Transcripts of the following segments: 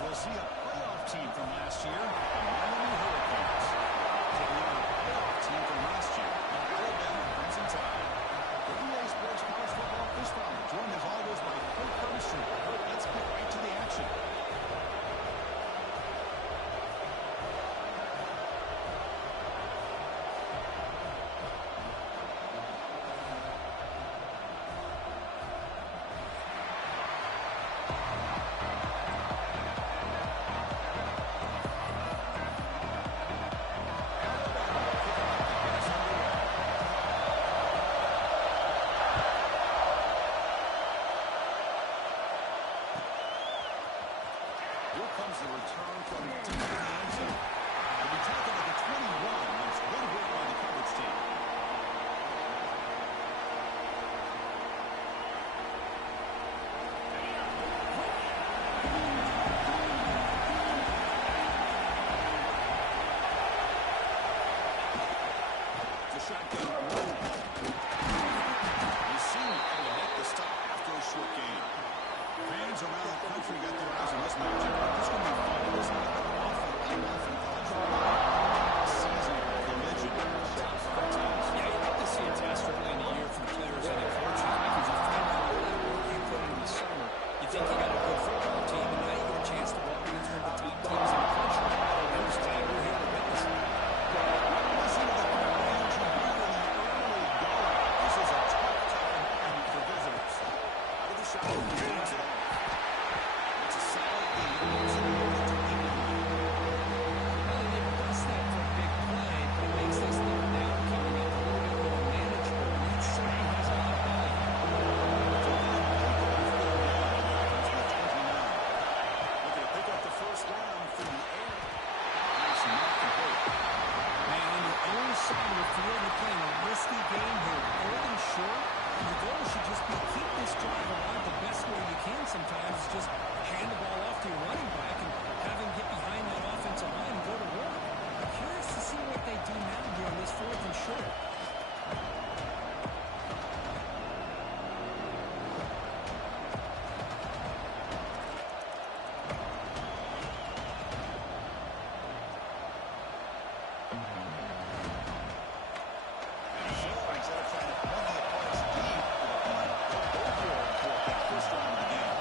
we'll see a playoff team from last year, the Miami Hurricanes. Taking on a playoff team from last year, the Alabama Ncaa. The EA Sports College Football Fish File, joined as always by Coach Curtis. Let's get right to the action. Here comes the return from deep in the end zone. We'll be taken at the 21. It's good work by the coverage team. The shotgun. He's seen how to make the stop after a short gain. Fans around the country got their eyes on this matchup. This is going to be fun. This is going to be awful. From college football. Season of religion. Top 5 teams. Yeah, you'd like to see a test early in the year for the players and their coaches because you find out all that work you put in the summer. You think you got a good football team, and now you get a chance to walk against one of the top teams in the country. And it's time we're here to witness it. Listen to the crowd energy here in the early going. This is a tough environment for visitors. Out of the shot, he hands it off. It's a solid lead. It's an over to England. Well, he never does that for a big play, but it makes this third down coming up a little bit more manageable. And that certainly has a lot of value. Looking to pick up the first down from the air. It's not complete. Man, on your own side of the field, you're playing a risky game here. Third and short, your goal should just be keep this drive alive the best way you can sometimes. Is just hand the ball off to your running back and have him get behind that offensive line and go to work. I'm curious to see what they do now here on this fourth and short. Instead of trying to run the opponent's deep to the punt, they'll go for it and fork that first down of the game.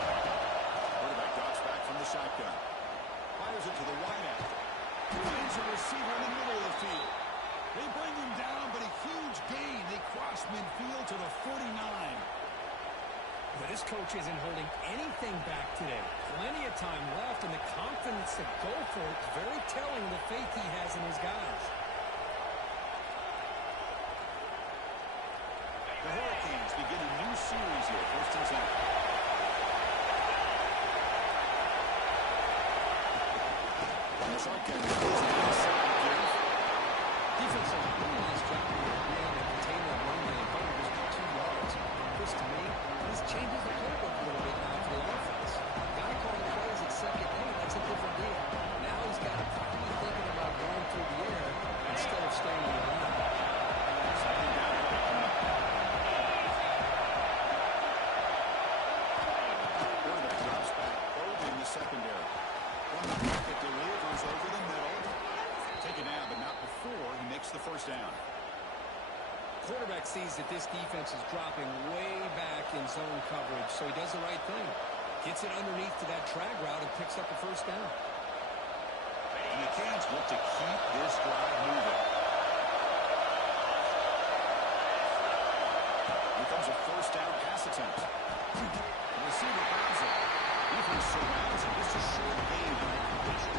Quarterback drops back from the shotgun. Fires it to the wideout. Finds a receiver in the middle of the field. They bring him down, but a huge gain. They cross midfield to the 49. But this coach isn't holding anything back today. Plenty of time left, and the confidence to go for it is very telling of the faith he has in his guys. The Hurricanes begin a new series here, 1st and 10. And the shotgun is inside give. Defense does a really nice job of being able to contain that run game. Probably just be 2 yards. Chris, to me, this changes the playbook a little bit now for the offense. Guy calling plays at second down, that's a different deal. Now he's got to probably thinking about going through the air instead of staying on the ground. Second down. Quarterback drops back, probing the secondary. From the pocket, delivers over the middle. Taken down, but not before he makes the first down. Quarterback sees that this defense is dropping way back in zone coverage, so he does the right thing. Gets it underneath to that drag route and picks up the first down. And the Canes look to keep this drive moving. Here comes a first down pass attempt. The receiver grabs it. Defense surrounds him. It's a short gain on the completion.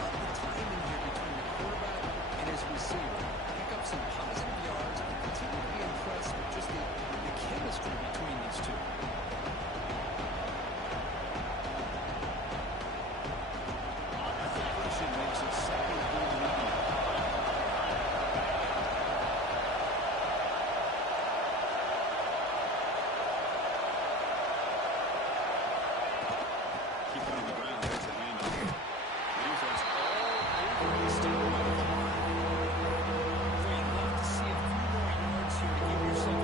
Love the timing here between the quarterback and his receiver. Pick up some positive yards and continue to be impressed with just the chemistry between these two. Completion makes it second and medium. Keep it on the ground. There's the handoff. The defense all over the step by the line. So you'd love to see a few more yards here to give yourself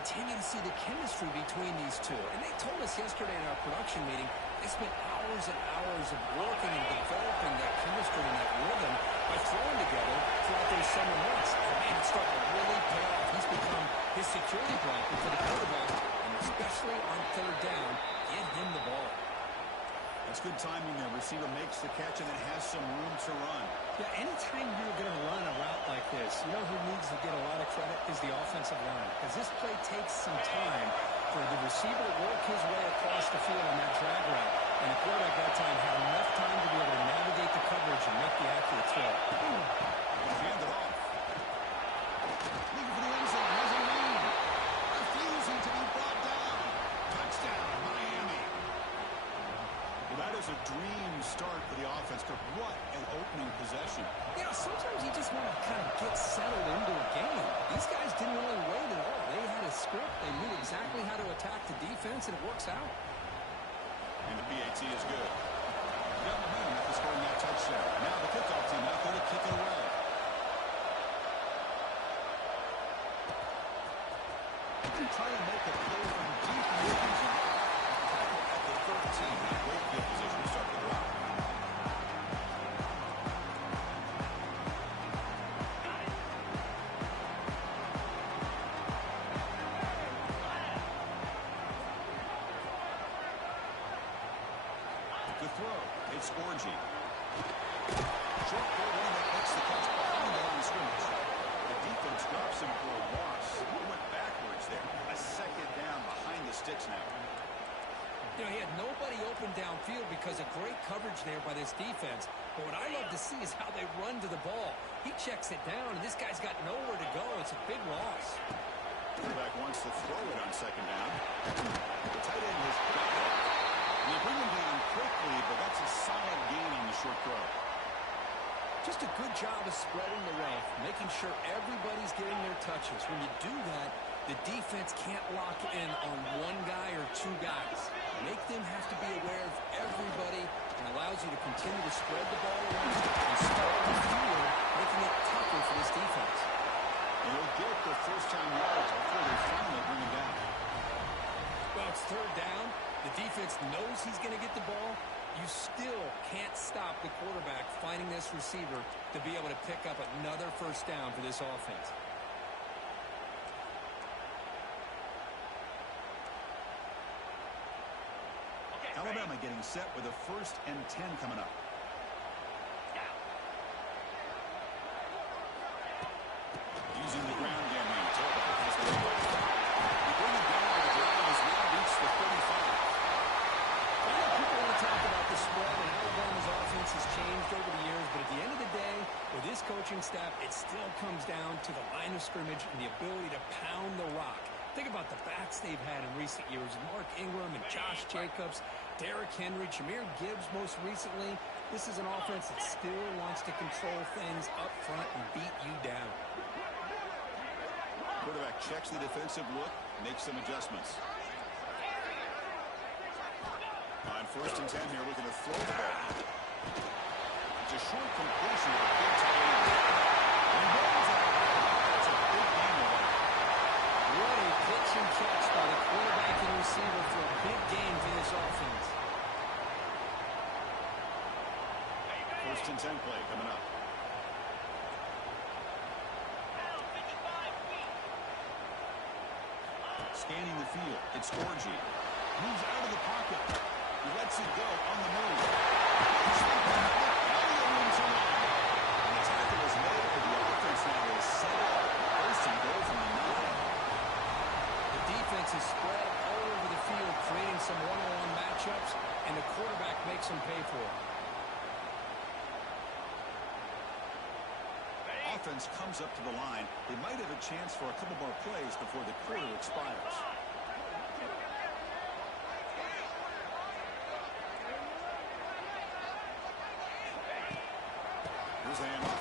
continue to see the chemistry between these two. And they told us yesterday in our production meeting, they spent hours and hours of working and developing that chemistry and that rhythm by throwing together throughout those summer months. And man, it's starting to really pay off. He's become his security blanket for the quarterback, and especially on third down, get him the ball. That's good timing there. Receiver makes the catch and then has some room to run. Yeah, anytime you're going to run a route like this, you know who needs to get a lot of credit is the offensive line. Because this play takes some time for the receiver to work his way across the field on that drag route. And the quarterback that time had enough time to be able to navigate the coverage and make the accurate throw. Hand it off. Looking for the end zone. Has a lead. Refusing to be brought down. Touchdown, Miami. Well, that is a dream start for the offense, but what an opening possession. Yeah, sometimes you just want to kind of get settled into a game. These guys didn't really wait at all. They had a script. They knew exactly how to attack the defense, and it works out. And the PAT is good. Got momentum after scoring that touchdown. Now the kickoff team out there to kick it away. Trying to make a play from deep in the end zone. At the 13, great field position to start the drive. The throw. It's Orgy. Short throw running that makes the catch behind the line of scrimmage. The defense drops him for a loss. He went backwards there. A second down behind the sticks now. You know, he had nobody open downfield because of great coverage there by this defense. But what I love to see is how they run to the ball. He checks it down, and this guy's got nowhere to go. It's a big loss. Quarterback wants to throw it on second down. The tight end has got it. And they bring him down quickly, but that's a solid gain on the short throw. Just a good job of spreading the wealth, making sure everybody's getting their touches. When you do that, the defense can't lock in on one guy or two guys. Make them have to be aware of everybody, and allows you to continue to spread the ball around and spread the field, making it tougher for this defense. He'll get the first-time yards before they finally bring him down. Well, it's third down. The defense knows he's going to get the ball. You still can't stop the quarterback finding this receiver to be able to pick up another first down for this offense. Alabama getting set with a 1st and 10 coming up. Using the ground game now. Tailback has the lead. They bring it down to the ground as now reach the 35. I know people want to talk about the spread, and Alabama's offense has changed over the years, but at the end of the day, with this coaching staff, it still comes down to the line of scrimmage and the ability to pound the rock. Think about the backs they've had in recent years. Mark Ingram and Josh Jacobs, Derrick Henry, Jahmyr Gibbs most recently. This is an offense that still wants to control things up front and beat you down. Quarterback checks the defensive look, makes some adjustments. On 1st and 10 here, looking to throw the ball. It's a short completion with a big tight end. And he runs it. It's a big game of that. What a pitch and catch by the quarterback and receiver for a big game for this offense. 1st and 10 play coming up. Scanning the field. It's Orgy. Moves out of the pocket. He lets it go on the move. And the tackle is made, but the offense now is set up. 1st and goal from the 9. The defense is spread all over the field, creating some one-on-one matchups, and the quarterback makes them pay for it. Offense comes up to the line. They might have a chance for a couple more plays before the quarter expires. Here's a handoff.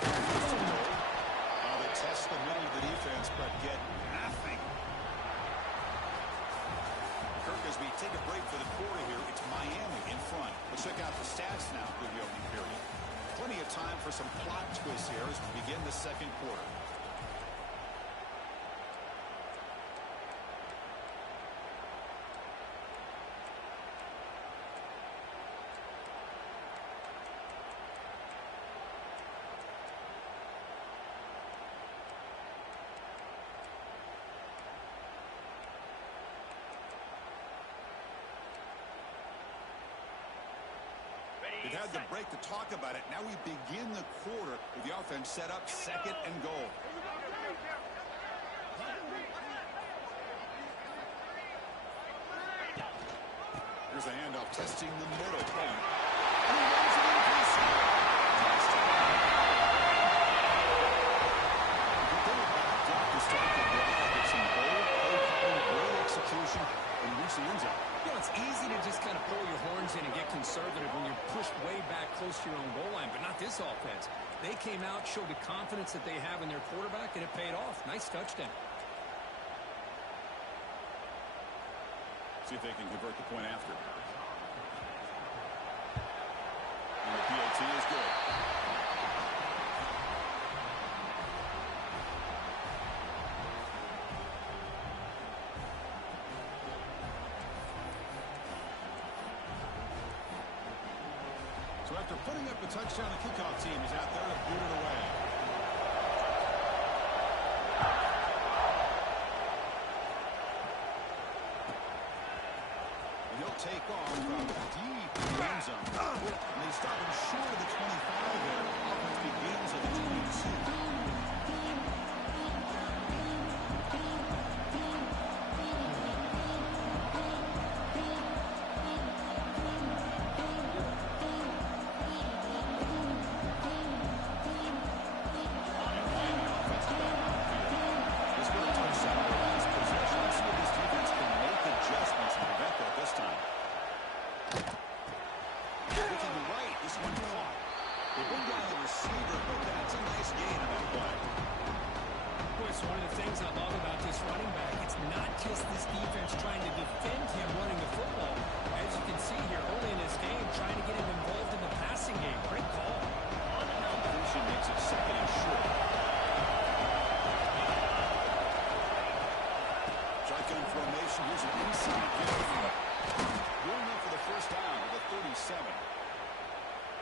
They test the middle of the defense, but get nothing. Kirk, as we take a break for the quarter here, it's Miami in front. Let's check out the stats now for the opening period. Plenty of time for some plot twists here as we begin the second quarter. had the break to talk about it. Now we begin the quarter with the offense set up 2nd and goal. Here's a handoff, testing the middle point. And he runs it into the center. Touchdown. But they were backed up to start the drive with some bold, play-calling, great execution, and reach the end zone. You know, it's easy to just kind of pull your horns in and get conservative when you're pushed way back close to your own goal line, but not this offense. They came out, showed the confidence that they have in their quarterback, and it paid off. Nice touchdown. See if they can convert the point after. And the PAT is good. So after putting up a touchdown, the kickoff team is out there to boot it away. He'll take off from deep in the end zone. And they stop him short of the 25 there. Offense begins at the 22.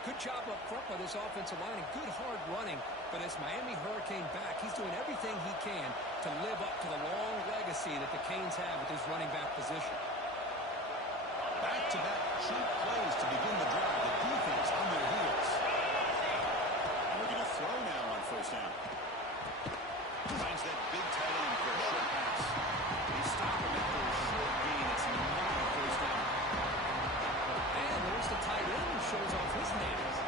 Good job up front by this offensive line and good hard running. But as Miami Hurricane back, he's doing everything he can to live up to the long legacy that the Canes have with his running back position. Back-to-back cheap plays to begin the drive. The defense on their heels. Looking to throw now on first down. Finds that big tight end for a short pass. They stop him after a short gain. It's not a first down. And there's the tight end who shows off his nails.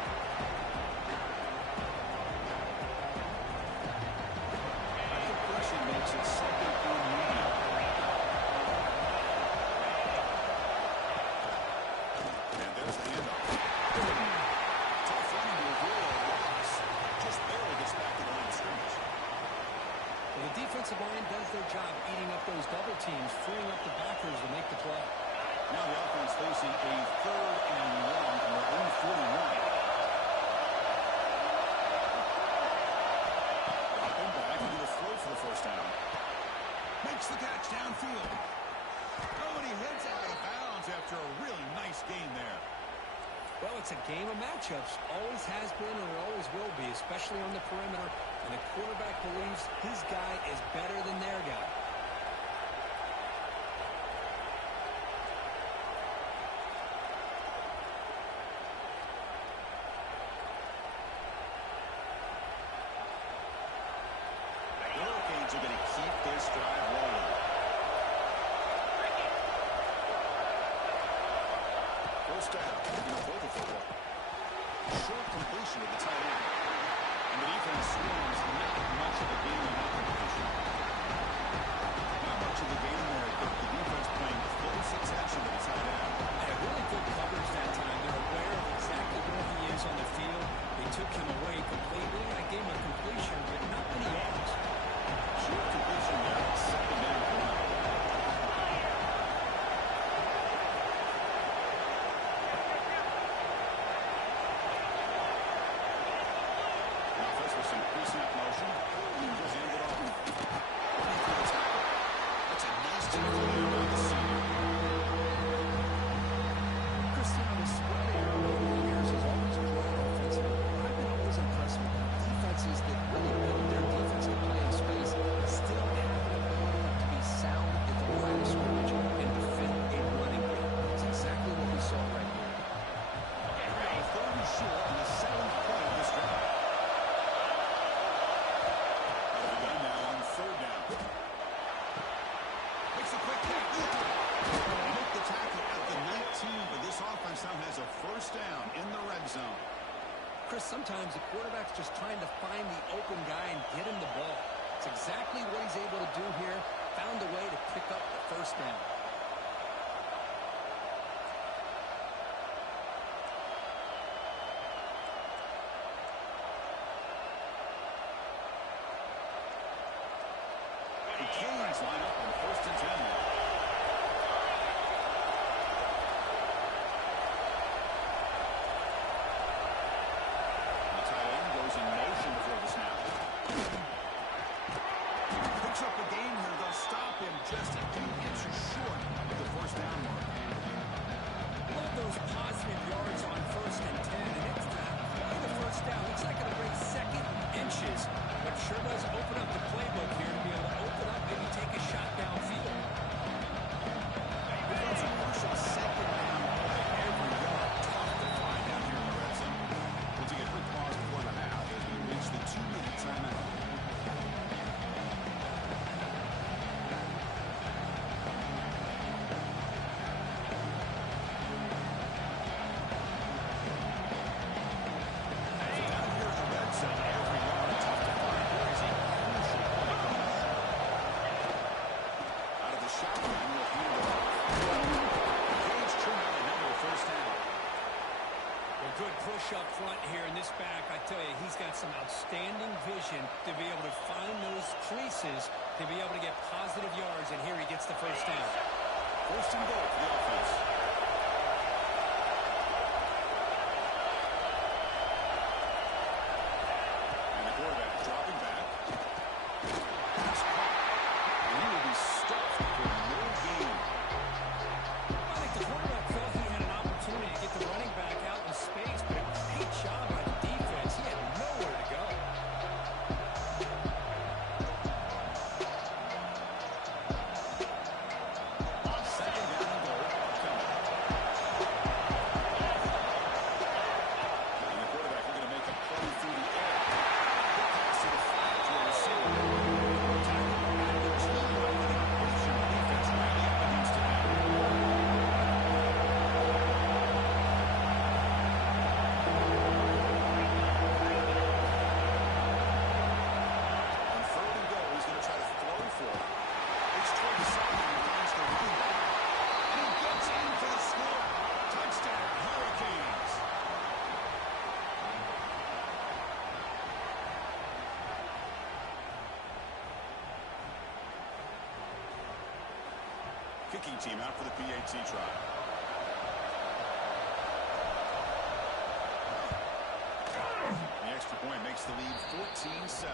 That completion makes it 2nd and medium. And there's the handoff. Tough running to avoid a loss. Just barely gets back to the line of scrimmage. Well, the defensive line does their job eating up those double teams, freeing up the backers to make the play. Now the offense facing a 3rd and 1 from their own 41. Dropping back into the throw for the first down. Makes the catch downfield. Oh, and he heads out of bounds after a really nice game there. Well, it's a game of matchups. Always has been and it always will be, especially on the perimeter. And the quarterback believes his guy is better than their guy. The Hurricanes are going to keep this drive rolling. First down, both of them. Short completion of the tight end. And the defense scores not much of a game in that completion. Not much of a game there, but the defense playing close attention to the tight end. They had really good coverage that time. They're aware of exactly where he is on the field. They took him away completely. I gave him a completion, but not many yards. Short completion there, 2nd down for him. Offense with some pre-snap motion. Just hand it off. Running through the tackle. That's a nice quick catch. Make the tackle at the 19, but this offense now has a first down in the red zone. Chris, sometimes the quarterback's just trying to find the open guy and get him the ball. It's exactly what he's able to do here. Found a way to pick up the first down. The Canes line up on 1st and 10 now. The tight end goes in motion before the snap. Picks up the game here. They'll stop him just a few inches short of the first down mark. Love those positive yards on 1st and 10, and it's not quite a first down. Looks like it'll bring second inches, but sure does open up the playbook here to be able to open up, maybe take a shot downfield. Becomes a crucial second down play every yard. Tough to find down here in the red zone. We'll take a quick pause before the half as we reach the 2-minute timeout. Up front here in this back, I tell you, he's got some outstanding vision to be able to find those creases, to be able to get positive yards, and here he gets the first down. 1st and goal for the offense. And the quarterback dropping back. Pass caught. And he will be stuffed for no gain. I think the quarterback felt he had an opportunity to get the running back out in space, but a great job by the defense. He had nowhere to go. Second down and goal. Coming. And the quarterback looking to make a play through the air. Good pass to the flat to a receiver. Tackle at the 2. Pushing the defense right up against him. On 3rd and goal, he's going to try to throw for it. It's toward the sideline and finds the running back. And he gets in for the score. Touchdown, Hurricanes. Kicking team out for the PAT try. The extra point makes the lead 14-7.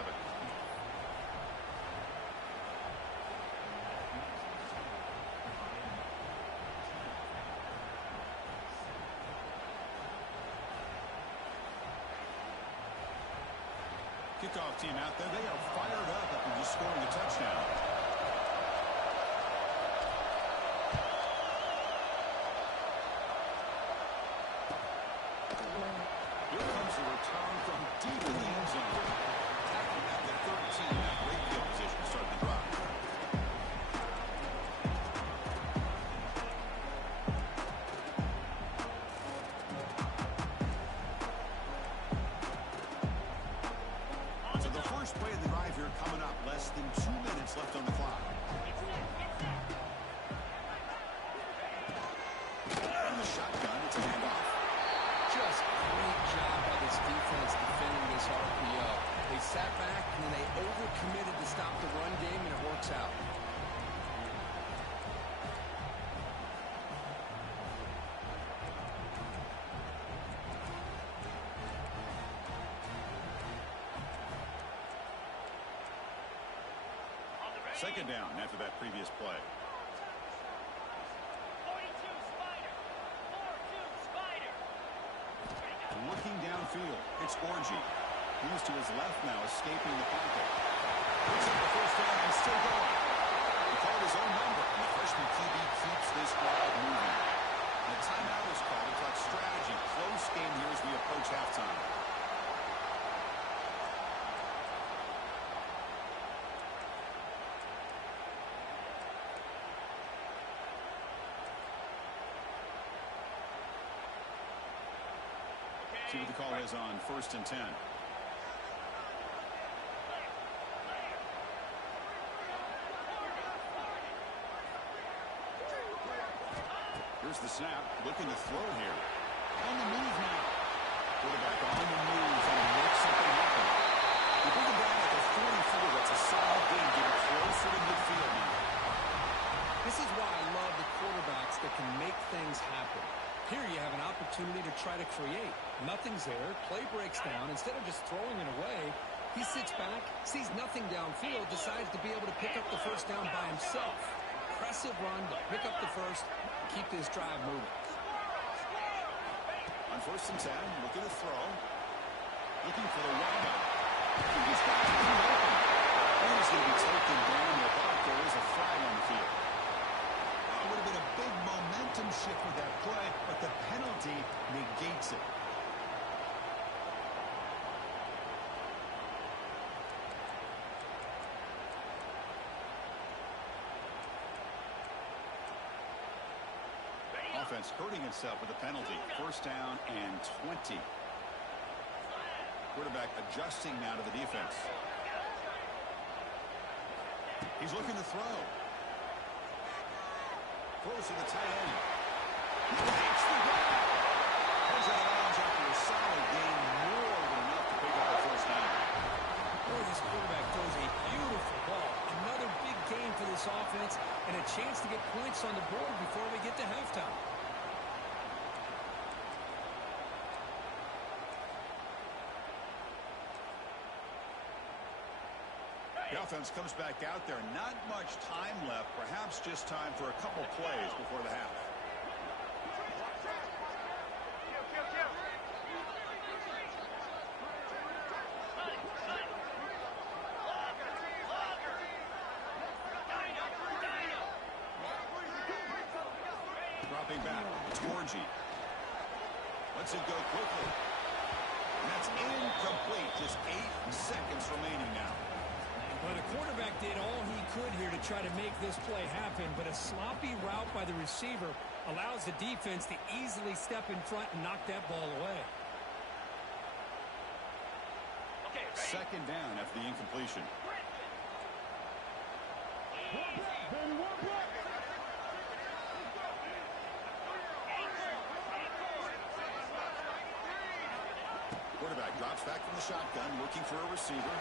Kickoff team out there. They are fired up after just scoring a touchdown. Here comes the return from deep in the end zone. Tackling at the 13. Great field position to start the drive. So the first play of the drive here coming up. Less than 2 minutes left on the clock. And the shotgun, it's a handoff. Just great job by this defense defending this RPO. They sat back and then they overcommitted to stop the run game, and it works out. Second down after that previous play. 42 Spider. 4-2 Spider. Looking downfield, it's Orgy. He's to his left now, escaping the pocket. Picks up the first down and still going. He called his own number, and the freshman QB keeps this drive moving. And a timeout is called to talk strategy. Close game here as we approach halftime. See what the call is on 1st and 10. Here's the snap. Looking to throw here. On the move now. Quarterback on the move and makes something happen. You bring him down at the 44. That's a solid game. Getting closer to midfield now. This is why I love the quarterbacks that can make things happen. Here you have an opportunity to try to create. Nothing's there. Play breaks down. Instead of just throwing it away, he sits back, sees nothing downfield, decides to be able to pick up the first down by himself. Impressive run to pick up the first, keep this drive moving. On 1st and 10, looking to throw. Looking for the wideout. He's got to be open. He's going to be taken down. The back. There is a flag on the field. It would have been a big momentum shift with that play, but the penalty negates it. Offense hurting itself with a penalty. 1st down and 20. Quarterback adjusting now to the defense. He's looking to throw. Throws to the tight end. Makes the grab. Comes out of bounds after a solid game. More than enough to pick up the 1st down. Boy, this quarterback throws a beautiful ball. Another big game for this offense and a chance to get points on the board before we get to halftime. The offense comes back out there. Not much time left. Perhaps just time for a couple plays before the half. Dropping back. It's Orgy. Lets it go quickly. And that's incomplete. Just 8 seconds remaining now. Well, the quarterback did all he could here to try to make this play happen, but a sloppy route by the receiver allows the defense to easily step in front and knock that ball away. Okay, ready? 2nd down after the incompletion. Quarterback drops back from the shotgun, looking for a receiver.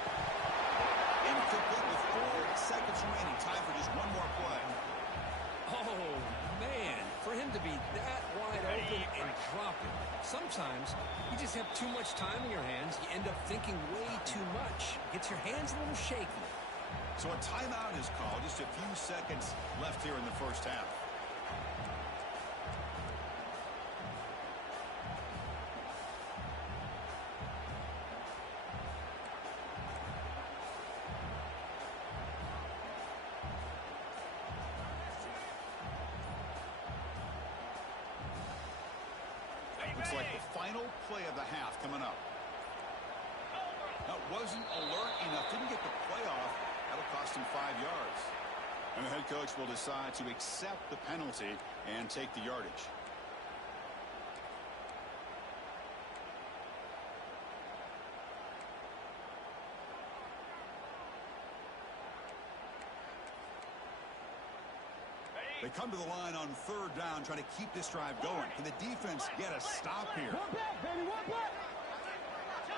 Incomplete with 4 seconds remaining. Time for just one more play. Oh, man, for him to be that wide open and drop it. Sometimes you just have too much time in your hands. You end up thinking way too much. Gets your hands a little shaky. So a timeout is called. Just a few seconds left here in the 1st half. Looks like the final play of the half coming up. That wasn't alert enough. Didn't get the play off. That'll cost him 5 yards. And the head coach will decide to accept the penalty and take the yardage. They come to the line on 3rd down, trying to keep this drive going. Can the defense get a stop here?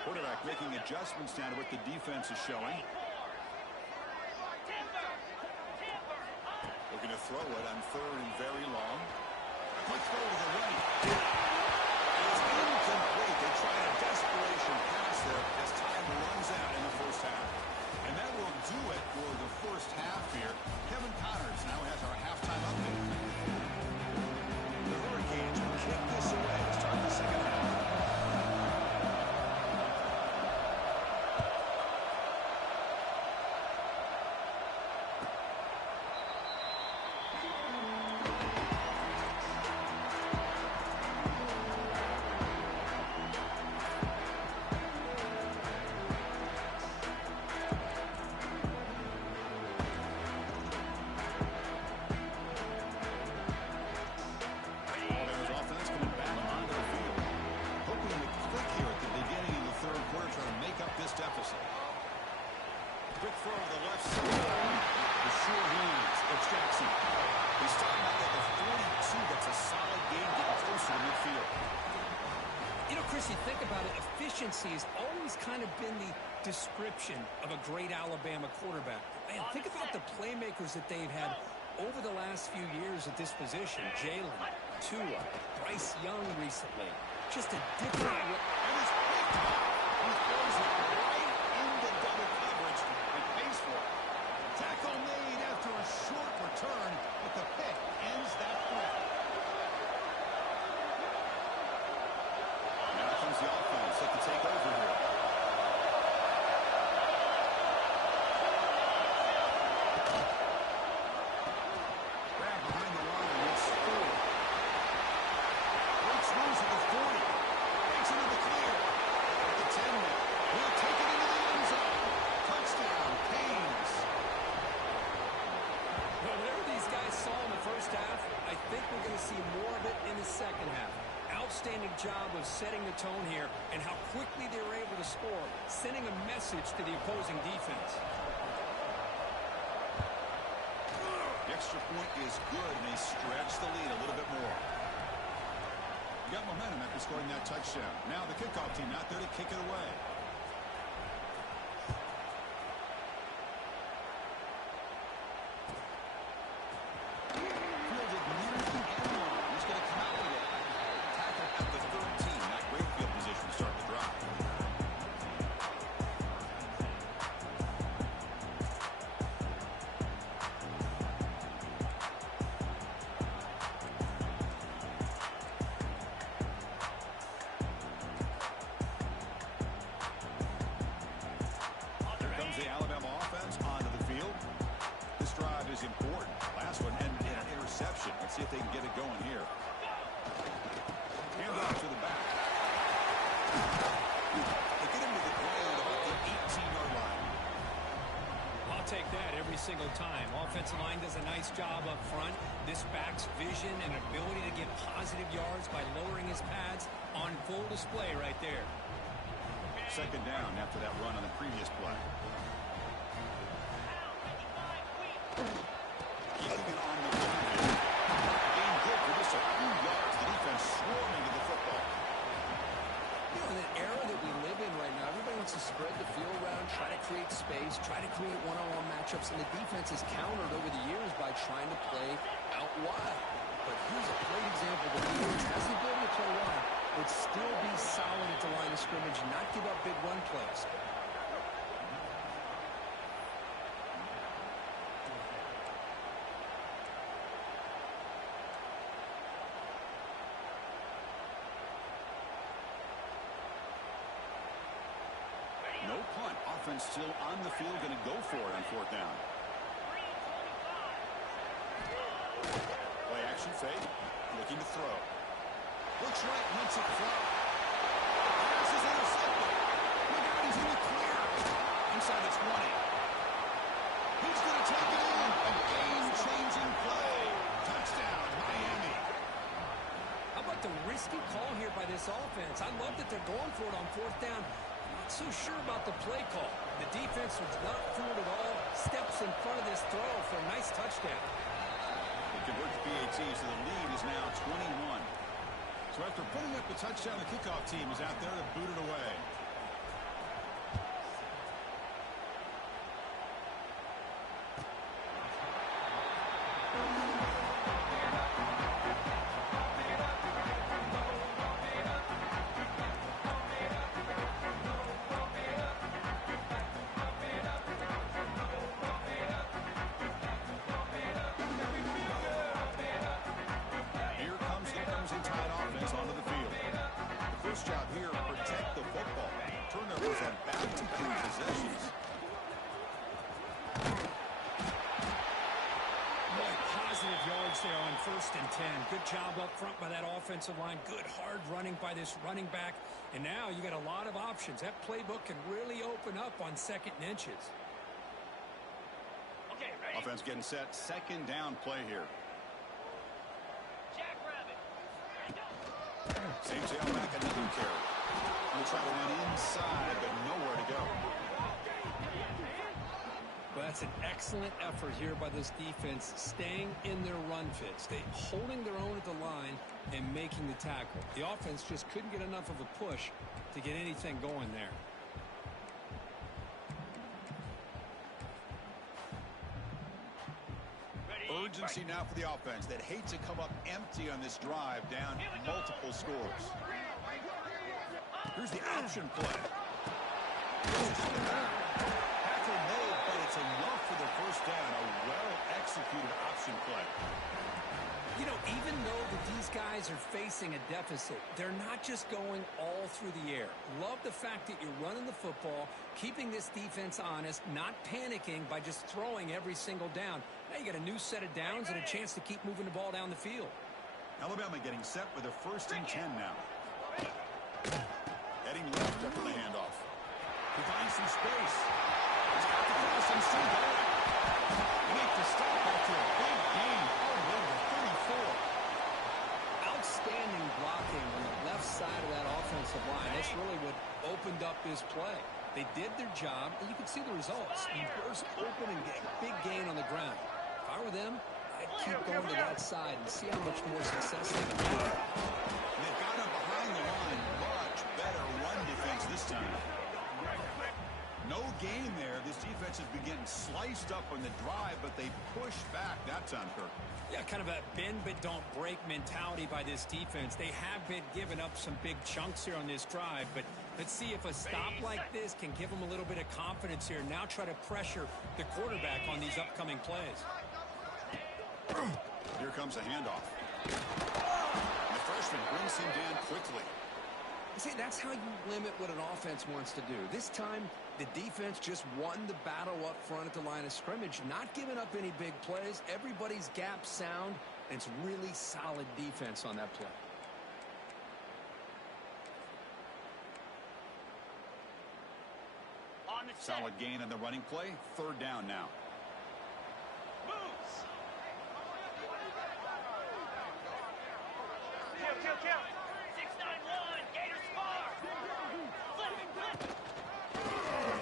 Quarterback making adjustments down to what the defense is showing. Looking to throw it on 3rd and very long. Quick throw to the right. It's incomplete. They try a desperation pass there as time runs out in the 1st half. And that will do it for the 1st half here. Kevin Connors now has our halftime update. The Hurricanes will kick this away to start the 2nd half. Chris, you think about it, efficiency has always kind of been the description of a great Alabama quarterback. Man, think about the playmakers that they've had over the last few years at this position. Jalen, Tua, Bryce Young recently. Just a different... And it's picked off. He throws it right into double coverage and pays for it. Tackle made after a short return, but the pick ends that threat. Now comes the offense set to take over here. Grab behind the line. It's Ford. Breaks loose at the 40. Takes it to the clear. At the 10 now. He'll take it into the end zone. Touchdown, Canes. Well, whatever these guys saw in the first half, I think we're going to see more of it in the second half. Outstanding job of setting the tone here and how quickly they were able to score, sending a message to the opposing defense. The extra point is good, and they stretch the lead a little bit more. You got momentum after scoring that touchdown. Now the kickoff team out there to kick it away. Fielded near the end line. He's going to come out with it. Tackle at the 13. Not great field position to start the drive. Here comes the Alabama offense onto the field. This drive is important. Last one ended in an interception. Let's see if they can get it going here. Hand off to the back. They get him to the ground about the 18-yard line. I'll take that every single time. Offensive line does a nice job up front. This back's vision and ability to get positive yards by lowering his pads on full display right there. Second down after that run on the previous play. Keeping it on the ground here. Game good for just a few yards. The defense swarming to the football. You know, in an era that we live in right now, everybody wants to spread the field around, try to create space, try to create one-on-one matchups, and the defense has countered over the years by trying to play out wide. But here's a great example. The defense has the ability to play wide, but still be solid at the line of scrimmage, not give up big run plays. No punt. Offense still on the field, going to go for it on fourth down. Play action fake. Looking to throw. Looks right, wants it flat. Pass is intercepted. Look out, he's in the clear. Inside the 20. He's going to take it in. A game-changing play. Touchdown, Miami. How about the risky call here by this offense? I love that they're going for it on fourth down. Not so sure about the play call. The defense was not fooled at all. Steps in front of this throw for a nice touchdown. They convert to PAT, so the lead is now 21. So after putting up the touchdown, the kickoff team is out there to boot it away. Here comes the Crimson Tide offense onto the field. The first job here, protect the football. Turnovers on back-to-back possessions. Boy, positive yards there on 1st and 10. Good job up front by that offensive line. Good hard running by this running back. And now you got a lot of options. That playbook can really open up on 2nd and inches. Okay, ready? Offense getting set. Second down play here. Jackrabbit. Same tailback, another carry. We'll try to run inside, but nowhere to go. Well, that's It's an excellent effort here by this defense, staying in their run fit, holding their own at the line and making the tackle. The offense just couldn't get enough of a push to get anything going there. Urgency now for the offense that hate to come up empty on this drive, down multiple scores. Here's the option play. Tackle made, but it's enough for the first down. A well-executed option play. You know, even though these guys are facing a deficit, they're not just going all through the air. Love the fact that you're running the football, keeping this defense honest, not panicking by just throwing every single down. Now you got a new set of downs and a chance to keep moving the ball down the field. Alabama getting set for their 1st and 10 now. Heading left after the handoff. He finds some space. He's got the cross and still going. Make the stop after a big gain. Outstanding blocking on the left side of that offensive line. That's really what opened up this play. They did their job, and you can see the results. You burst open and get a big gain on the ground. If I were them, I'd keep going to that side and see how much more success they can have. They've got him behind the line. Much better run defense this time. No gain there. This defense has been getting sliced up on the drive, but they pushed back that time, Kirk. Yeah, kind of a bend but don't break mentality by this defense. They have been giving up some big chunks here on this drive, but let's see if a stop like this can give them a little bit of confidence here. Now try to pressure the quarterback on these upcoming plays. Here comes a handoff. The freshman brings him down quickly. See, that's how you limit what an offense wants to do. This time, the defense just won the battle up front at the line of scrimmage, not giving up any big plays. Everybody's gap sound, and it's really solid defense on that play. Solid gain on the running play. 3rd down now. Moves. Kill. 691. Gators far. Flip.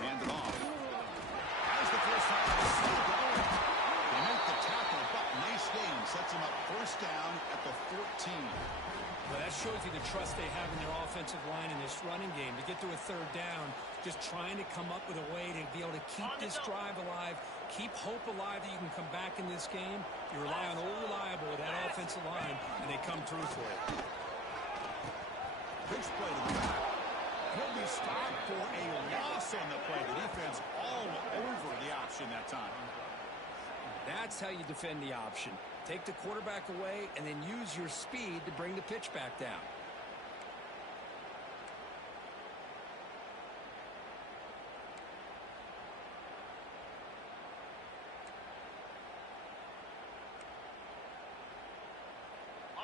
Hand it off. Has the first time. Still going. They make the tackle, but nice gain. Sets him up 1st down at the 14. Well, that shows you the trust they have in their offensive line in this running game. To get to a 3rd down, just trying to come up with a way to be able to keep this drive alive, keep hope alive that you can come back in this game. You rely on old reliable with that offensive line, and they come through for it. Pitch play to the back. He'll be stopped for a loss on the play. The defense all over the option that time. That's how you defend the option. Take the quarterback away and then use your speed to bring the pitch back down.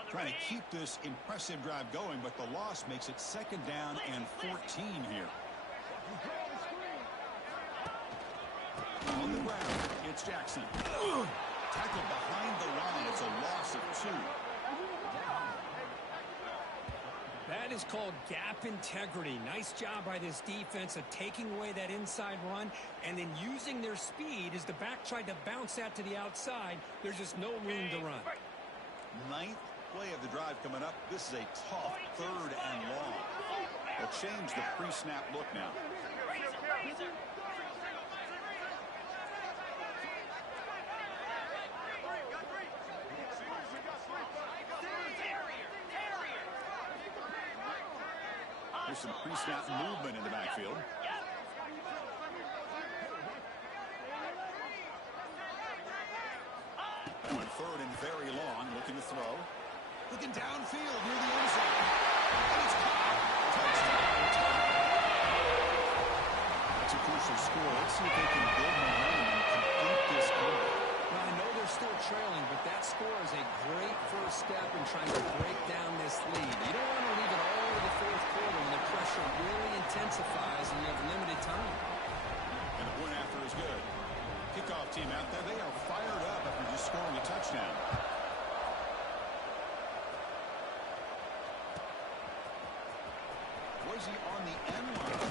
Trying to keep this impressive drive going, but the loss makes it 2nd down and 14 here. On the ground, it's Jackson. Tackled behind the line. It's a loss of 2. That is called gap integrity. Nice job by this defense of taking away that inside run and then using their speed as the back tried to bounce that to the outside. There's just no room to run. 9th play of the drive coming up. This is a tough 3rd and long. They'll change the pre-snap look now. Razor. There's some pre-snap movement in the backfield. And on 3rd and very long, looking to throw. Looking downfield near the end zone. And it's caught. Touchdown. That's a crucial score. Let's see if they can build momentum and complete this comeback. Well, I know they're still trailing, but that score is a great first step in trying to break down this lead. You don't want to leave it all to the 4th quarter when the pressure really intensifies and you have limited time. And the point after is good. Kickoff team out there, they are fired up after just scoring a touchdown. Was he on the end line?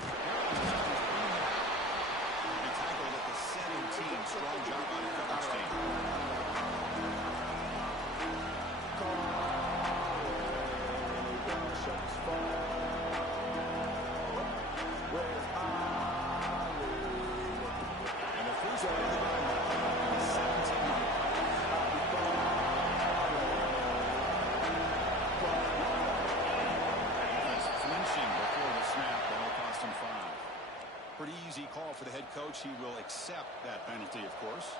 And tackled at the 17. So strong job by the coverage team. And the first play of the Bama is 17-yard. Defense flinching before the snap. That'll cost him 5. Pretty easy call for the head coach. He will accept that penalty, of course.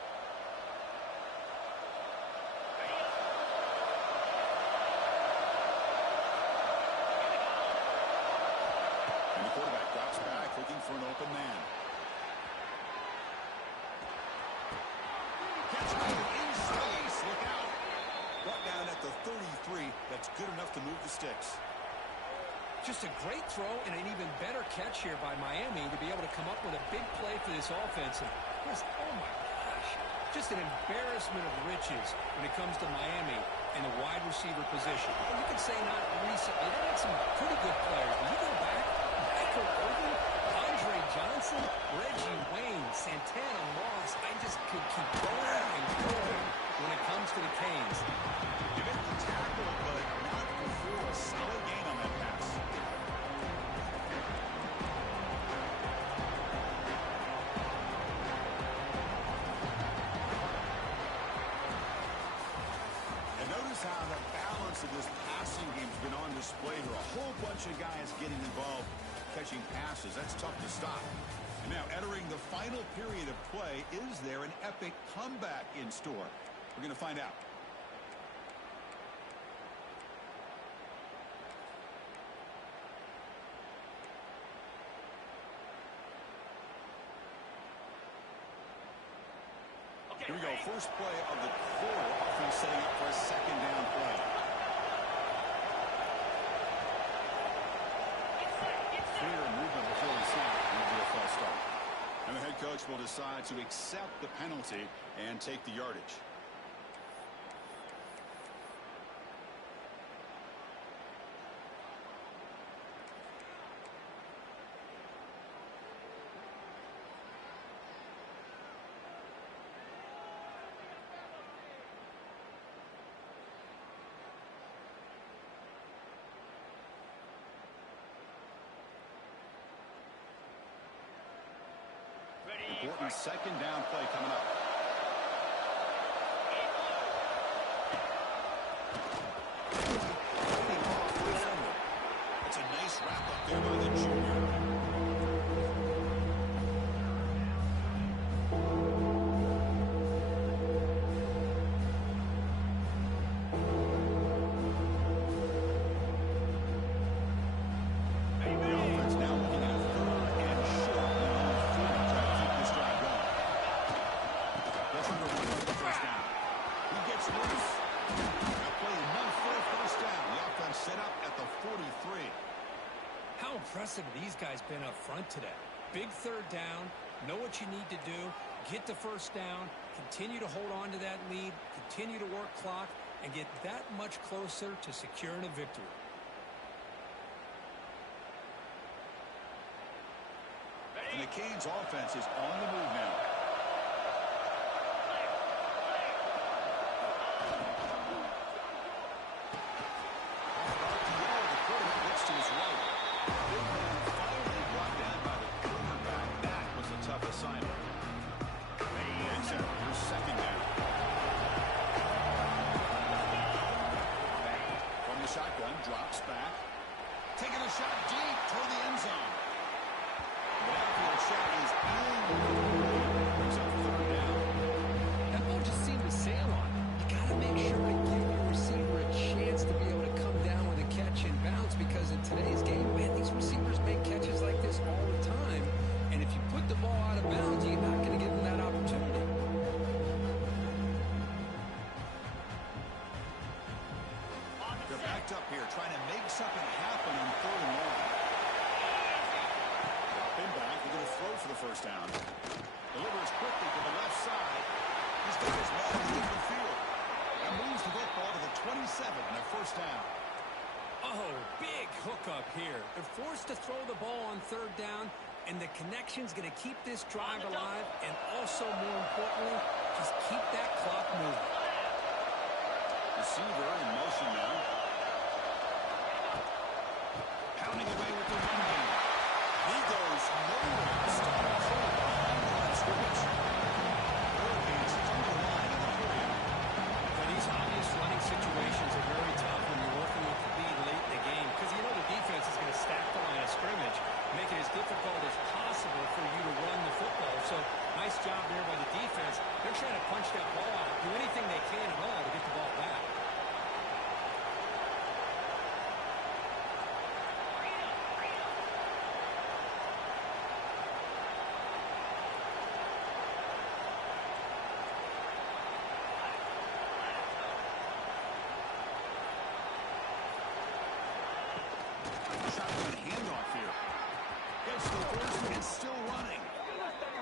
And the quarterback drops back, looking for an open man. Catch made in space. Look out. Brought down at the 33. That's good enough to move the sticks. Just a great throw and an even better catch here by Miami to be able to come up with a big play for this offense. And oh my gosh, just an embarrassment of riches when it comes to Miami and the wide receiver position. Well, you could say not recently. They had some pretty good players. But you go back, Michael Irvin, Andre Johnson, Reggie Wayne, Santana Moss. I just could keep going and going when it comes to the Canes. You made the tackle, but not before a solid gain on that pass. And notice how the balance of this passing game has been on display here. A whole bunch of guys getting involved catching passes. That's tough to stop. And now entering the final period of play, is there an epic comeback in store? We're going to find out. Here we go. First play of the quarter. Offense setting up for a second down play. Clear movement before the snap. Will be a false start. And the head coach will decide to accept the penalty and take the yardage. Important second down play coming up. It's a nice wrap up there by the junior. The offense now looking at 3rd and short. Set up at the 43. How impressive have these guys been up front today? Big 3rd down, know what you need to do, get the 1st down, continue to hold on to that lead, continue to work clock, and get that much closer to securing a victory. And the Canes offense is on the move now. To his right. Big man finally brought down by the quarterback. That was a tough assignment. And so here's second down. From the shotgun, drops back. Taking a shot deep toward the end zone. The outfield shot is in. Brings up 3rd down. That ball just seemed to sail on. You got to make sure to give your receiver a chance to be able to come down with a catch and bounce, because in today's game, man, these receivers make catches like this all the time. And if you put the ball out of bounds, you're not going to give them that opportunity. They're backed up here, trying to make something happen on 3rd and 1. Drop him back. They're going to throw for the 1st down. Delivers quickly to the left side. He's got his man in the field. And moves the football to the 27 and a 1st down. Oh, big hookup here. They're forced to throw the ball on 3rd down. And the connection's going to keep this drive alive and also, more importantly, just keep that clock moving. Receiver in motion now. Pounding away with the run game. He goes nowhere. Still control behind the line of scrimmage. Hurricanes on the line in the period. But these obvious running situations are very tough when you're working with the lead late in the game because you know the defense is going to stack the line of scrimmage, make it as difficult as possible for you to run the football. So nice job there by the defense. They're trying to punch that ball out, do anything they can at all to get the ball back. Shotgun handoff here. Gets the first and still running.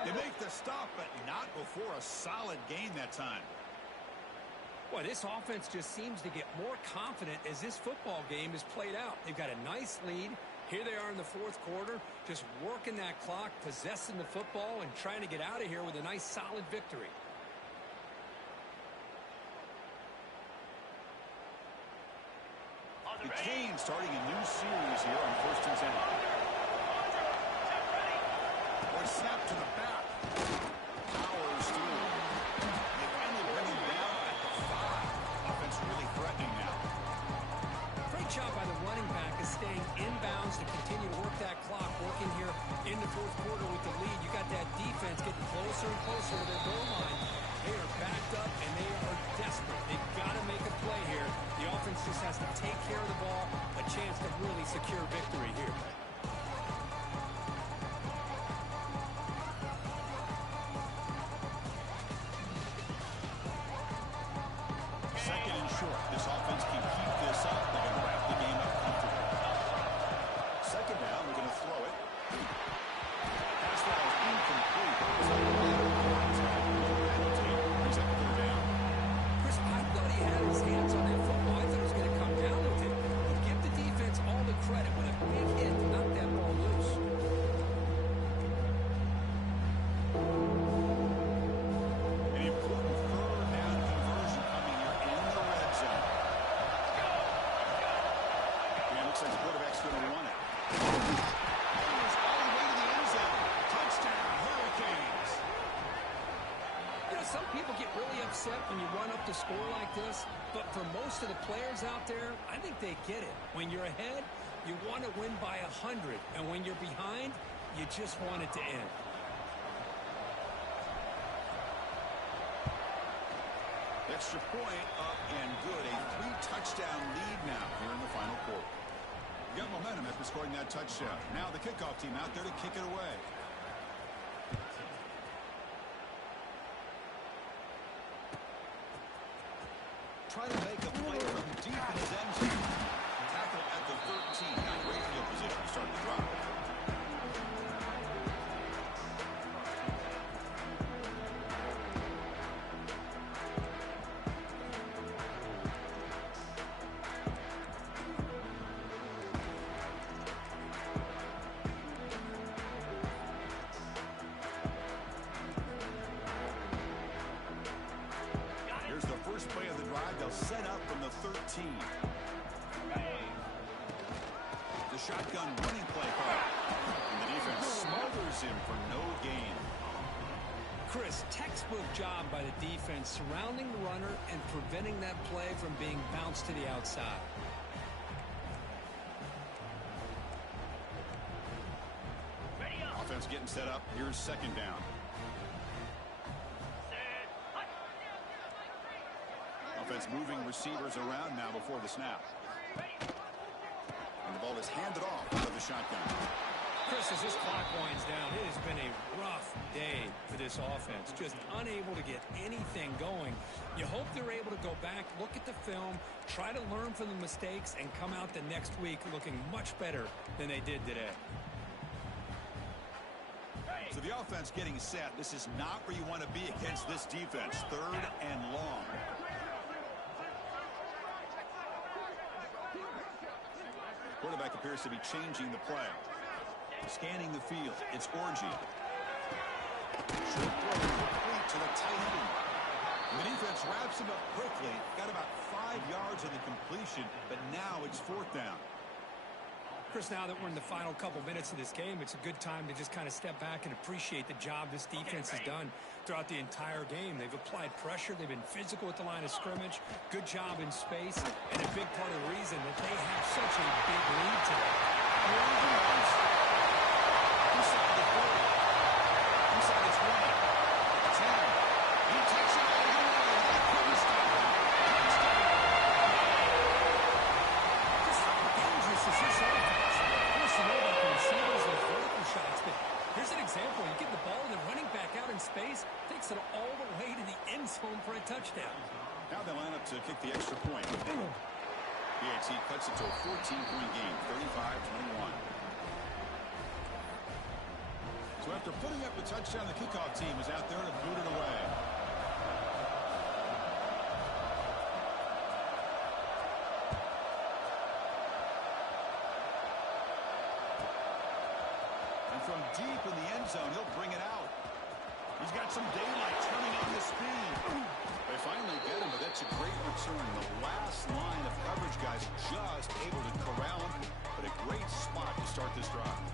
They make the stop, but not before a solid gain that time. Boy, this offense just seems to get more confident as this football game is played out. They've got a nice lead. Here they are in the fourth quarter, just working that clock, possessing the football, and trying to get out of here with a nice, solid victory. The Canes starting a new series here on 1st and 10. Boy, snap to the back. Powers through. They finally bring him down at the 5. Offense really threatening now. Great job by the running back is staying inbounds to continue to work that clock, working here in the fourth quarter with the lead. You got that defense getting closer and closer to their goal line. They are backed up, and they are desperate. They've got to make a play here. The offense just has to take care of the ball, a chance to really secure victory here. Second and short. This offense can keep this up. They're going to wrap the game up comfortably. Second down, they're going to throw it. Pass route is incomplete. Brings up third down. Chris, I thought he had his hands on that football. I thought he was going to come down with it. But give the defense all the credit with a big hit to knock that ball loose. An important third down conversion coming here in the red zone. And it looks like the quarterback's going to run it. Goes all the way to the end zone. Touchdown, Hurricanes. You know, some people get really upset when you run up the score like this, but for most of the players out there, I think they get it. When you're ahead, you want to win by 100, and when you're behind, you just want it to end. Extra point up and good. A 3-touchdown lead now here in the final quarter. Got momentum after scoring that touchdown. Now the kickoff team out there to kick it away. Try to make a play from deep in his end zone. Tackle at the 13. Not great field position to start the drive. Here's the first play of the drive. They'll set up from the 13. The shotgun running play call. And the defense smothers him for no gain. Chris, textbook job by the defense surrounding the runner and preventing that play from being bounced to the outside. Offense getting set up. Here's second down. Offense moving receivers around now before the snap. And the ball is handed off out of the shotgun. Chris, as this clock winds down, it has been a rough day for this offense. Just unable to get anything going. You hope they're able to go back, look at the film, try to learn from the mistakes, and come out the next week looking much better than they did today. So the offense getting set. This is not where you want to be against this defense. Third and long. Quarterback appears to be changing the play. Scanning the field, it's Orgy. Short throw complete to the tight end. And the defense wraps him up quickly. Got about 5 yards on the completion, but now it's 4th down. Chris, now that we're in the final couple minutes of this game, it's a good time to just kind of step back and appreciate the job this defense has done throughout the entire game. They've applied pressure. They've been physical at the line of scrimmage. Good job in space. And a big part of the reason that they have such a big lead today. Inside the 40. Inside the 20. 10. He takes it all the way. He couldn't stop him. Just how dangerous is this offense? You know about the receivers and vertical shots, but here's an example. You get the ball and the running back out in space, takes it all the way to the end zone for a touchdown. Now they line up to kick the extra point. BAT cuts it to a 14-point game, 35-21. So after putting up a touchdown, the kickoff team is out there to boot it away. From deep in the end zone, he'll bring it out. He's got some daylight turning on the speed. They finally get him, but that's a great return. The last line of coverage guys just able to corral him, but a great spot to start this drive.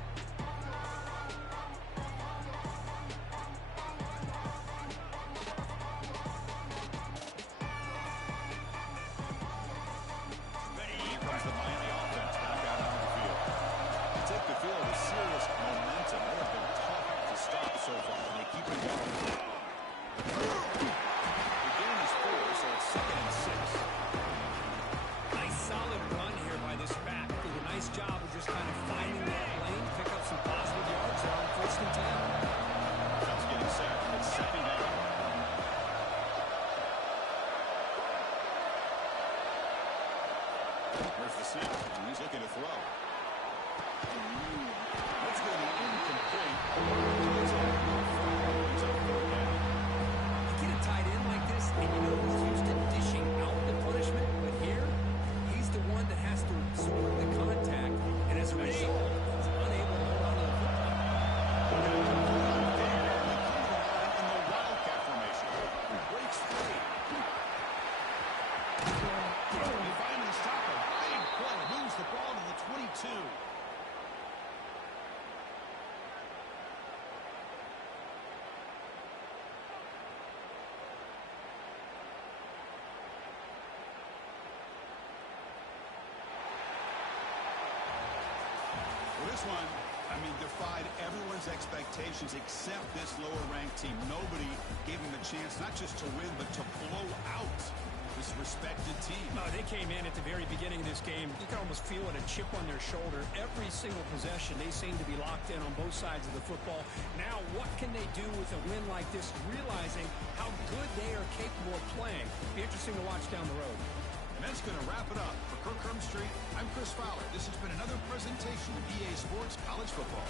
Here comes the Miami offense back out onto the field. They take the field with serious momentum. They have been tough to stop so far, and they keep it going. The game is 4, so it's 2nd and 6. Nice solid run here by this back. Did a nice job of just kind of finding that lane, pick up some positive yards there on 1st and 10. Just getting set. It's 2nd down. There's the snap, and he's looking to throw. That's going to be incomplete. It's a 3rd down. You get a tight end like this, and you know he's used to dishing out the punishment, but here, he's the one that has to absorb the contact, and as a result, he's unable to hold on to the football. There, the line in the wildcat formation. Breaks free. They finally stop him. Big play. Moves the ball to the 22. Well, this one, defied everyone's expectations except this lower-ranked team. Nobody gave him a chance not just to win, but to blow out this respected team. No, they came in at the very beginning of this game. You can almost feel it, a chip on their shoulder. Every single possession, they seem to be locked in on both sides of the football. Now, what can they do with a win like this, realizing how good they are capable of playing? Be interesting to watch down the road. And that's going to wrap it up. For Kirk Street, I'm Chris Fowler. This has been another presentation of EA Sports College Football.